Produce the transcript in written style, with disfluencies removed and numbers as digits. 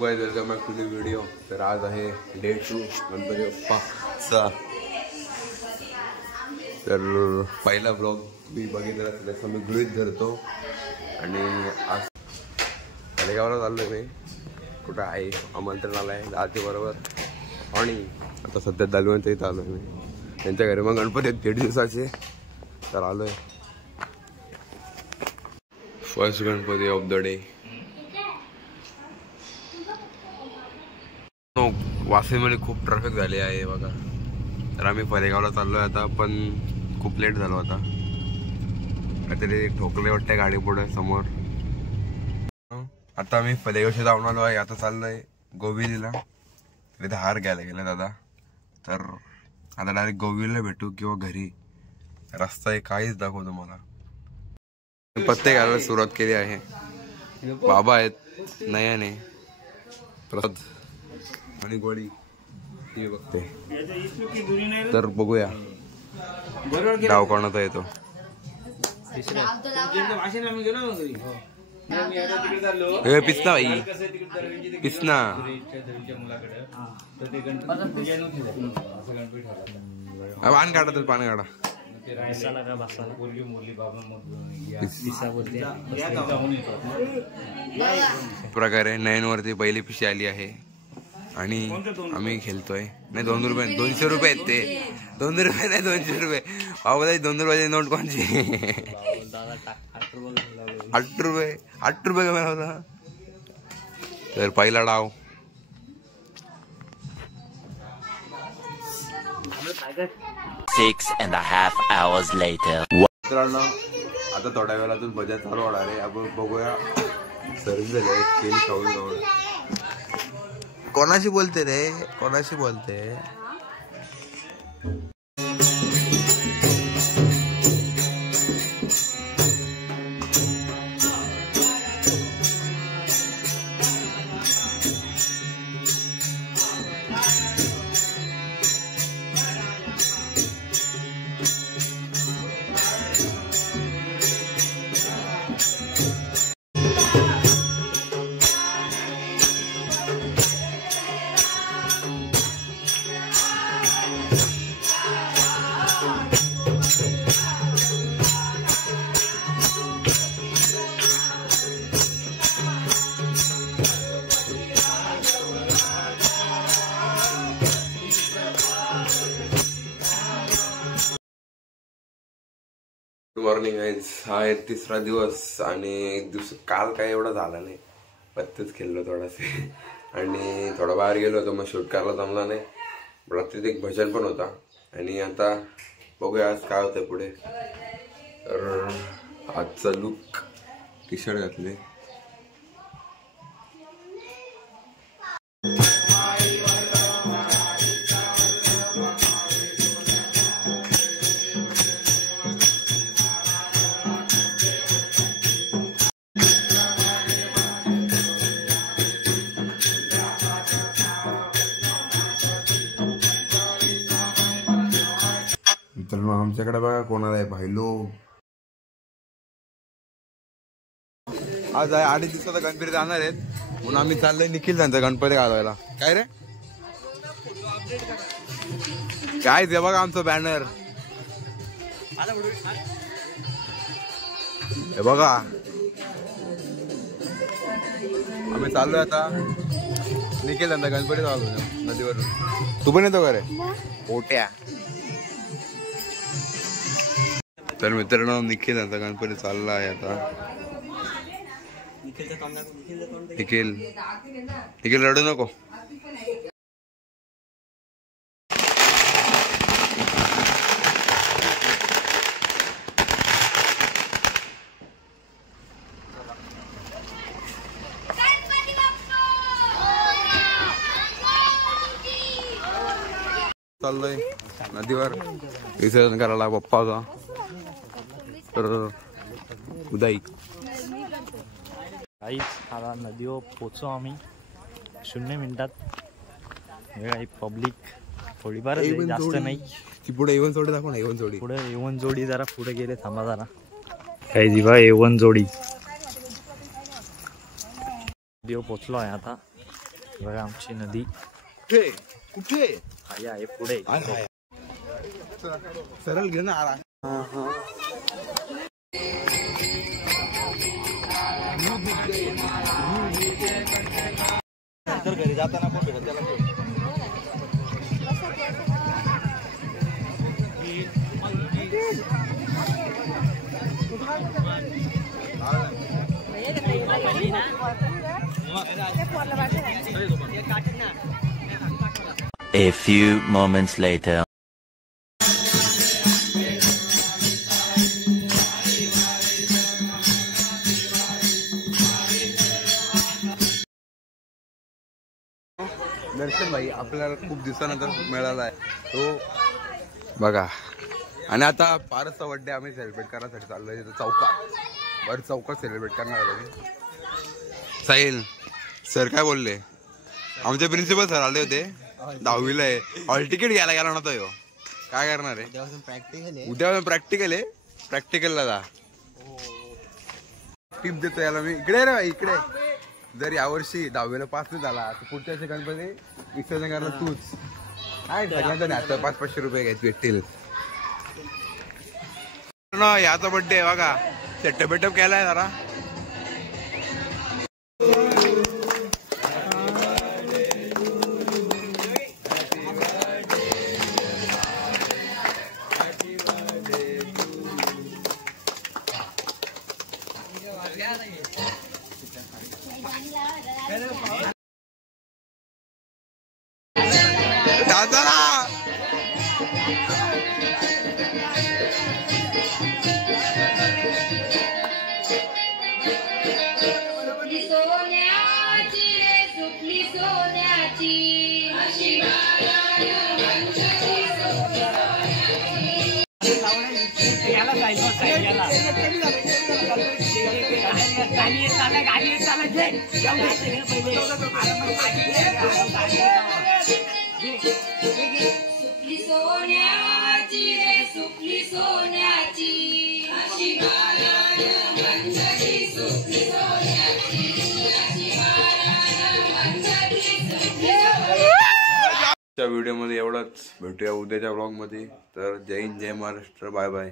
Welcome back to the video. तर आज आहे डे 2 गणपती बाप्पाचा. तर पहिला ब्लॉग मी बघितला त्याचा मी गृहीत धरतो आणि आज तळेगावला चाललोय मी. कुठं आहे आमंत्रण आहे दादी बरोबर आणि आता सध्या दलवंत इथं आलोय मी त्यांच्या घरी. मग गणपती 1.5 दिवसाचे तर आलोय. First Ganpati of the day. वाशीमध्ये खूप ट्रॅफिक झाली आहे बघा. तर आम्ही फरेगावला चाललोय आता, पण खूप लेट झालो आता. काहीतरी ठोकले वाटते गाडी पुढे समोर. आता आम्ही फरेगावशी जाऊन आलो आहे. आता चाललोय गोविलीला. तिथे हार घ्यायला गेले दादा. तर आता डायरेक्ट गोविलीला भेटू किंवा घरी. रस्ता आहे काहीच दाखवतो मला. पत्ते घालायला सुरुवात केली आहे. बाबा आहेत, नयने, प्रसाद आणि गोडी ती बघते. तर बघूया डाव कोणाचा येतो. पिसना भाई पिसना. पान काढा तर पान काढा. प्रकारे नयनवरती पहिली पिशी आली आहे आणि आम्ही खेळतोय. नाही 2 रुपये 200 रुपये आहेत ते. 2 रुपये नाही 200 रुपये. अहो दादा 2 रुपयाची नोट कोणची. 8 रुपये कमी होता. तर पहिला डाव. मित्रांनो आता थोड्या वेळातून बजाज चालू होणार आहे. आपण बघूया. सर्विस झाली केली खाऊन जाऊन. कोणाशी बोलते रे, कोणाशी बोलते. Good morning guys. हा आहे 3रा दिवस आणि काल काय एवढा झाला नाही. पत्तेच खेळलो थोडासे आणि थोडा बाहेर गेलो होतो. मग शूट करायला जमला नाही. रात्रीत एक भजन पण होता आणि आता बघूया आज काय होतं पुढे. तर आजचा लुक टी-शर्ट घातले. तर मग आमच्याकडे बघा कोणाला आहे भाईलो. आज आहे 2.5 दिवसाचा गणपती जाणार आहेत म्हणून आम्ही चाललोय निखिल त्यांचा गणपती घालवायला. काय रे काय ते बघा आमचं बॅनर. हे बघा आम्ही चाललोय आता निखिल त्यांचा गणपती घालवतो नदीवरून. तू पण येतो का रे पोट्या. तर मित्रांनो निखिल यांचा गणपती चालला आहे आता. निखिल रडू नको. चाललोय नदीवर विसर्जन करायला बाप्पाचा. तर उदाई आता नदीवर पोचू आम्ही 0 मिनिटात. पब्लिक थोडीफार जास्त नाही. ती पुढे एवन जोडी दाखव ना. एवन जोडी पुढे एवन जोडी जरा पुढे गेले. थांबा जरा काही जीवा एवन जोडी. नदीवर पोचलो आहे आता. बघा आमची नदी कुठे आहे पुढे. सरळ घे ना आला. घरी जाताना पण भेटत त्याला. A few moments later. दर्शन भाई आपल्याला खूप दिवसानंतर मिळाला आहे तो बघा. आणि आता पारसचा बर्थडे आम्ही सेलिब्रेट करण्यासाठी चाललोय तिथं चौकात. चौकात सेलिब्रेट करणार आहे. साहिल सर काय बोलले? आमचे प्रिन्सिपल सर आले होते. 10वीला आहे. हॉल तिकीट घ्यायला गेला नव्हता ह्यो. काय करणार आहे? उद्या प्रॅक्टिकल आहे. प्रॅक्टिकलला जा. टिप देतो याला मी. इकडे रे भाई इकडे. जर यावर्षी 10वीला पास नाही झाला तर पुढच्या वर्षी गणपती विसर्जन करायला तूच. काय सगळ्यांचं नाही आता 500-500 रुपये घ्यायचे भेटतील. याचा बर्थडे बघा. सेटअप बेटअप केलाय जरा. दादा व्हिडिओ मध्ये एवढंच. भेटूया उद्याच्या व्लॉग मध्ये. तर जय हिंद जय महाराष्ट्र. Bye bye.